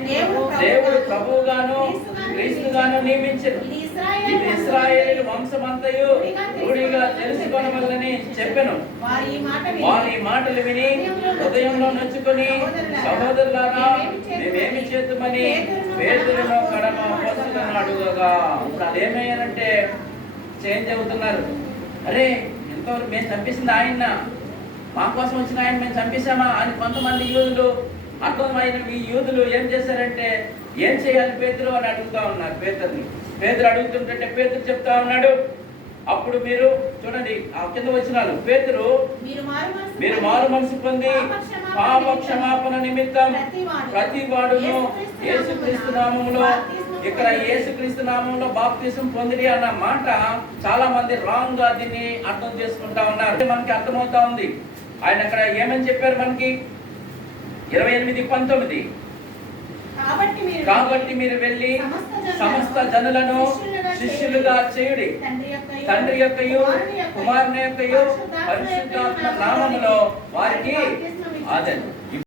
దేవుడు ప్రభువుగాను క్రీస్తుగాను నియమించెను. ఇది ఇశ్రాయేలు వంశమంతయు రూఢిగా తెలుసుకొనవలెనని చెప్పెను. వారి ఈ మాటలు విని హృదయంలో నొచ్చుకొని, సహోదరులారా మేమేమి చేద్దామని పేతురును కడమ అపోస్తలులను అడుగగా, ఇప్పుడు అదేమయ్యారంటే చేంజ్ అవుతున్నారు. అరే ఎంతవరకు మేము చంపేసింది ఆయన, మా కోసం వచ్చిన ఆయన మేము చంపేశామా అని కొంతమంది యూదులు, అర్థమైన ఈ యూదులు ఏం చేశారంటే ఏం చేయాలి పేతురు అని అడుగుతా ఉన్నారు. పేతురు అడుగుతుంటే పేతురు చెప్తా ఉన్నాడు, అప్పుడు మీరు చూడండి ఆ కింద వచ్చినారు, పేతురు మీరు మారు మనసు పొంది పాప క్షమాపణ నిమిత్తం ప్రతి వాడును యేసుక్రీస్తు నామములో, ఇక్కడ యేసుక్రీస్తు నామంలో బాప్తిసం పొందిరి అన్న మాట చాలా మంది రాంగ్ గా దీన్ని అర్థం చేసుకుంటా ఉన్నారు. మనకి అర్థమవుతా ఉంది. ఆయన అక్కడ ఏమని చెప్పారు మనకి 28:19, కాబట్టి మీరు వెళ్ళి సమస్త జనులను శిష్యులుగా చేయుడి, తండ్రి యొక్కయు కుమారుని యొక్కయు పరిశుద్ధాత్మ నామములో వారికి ఆదరణ.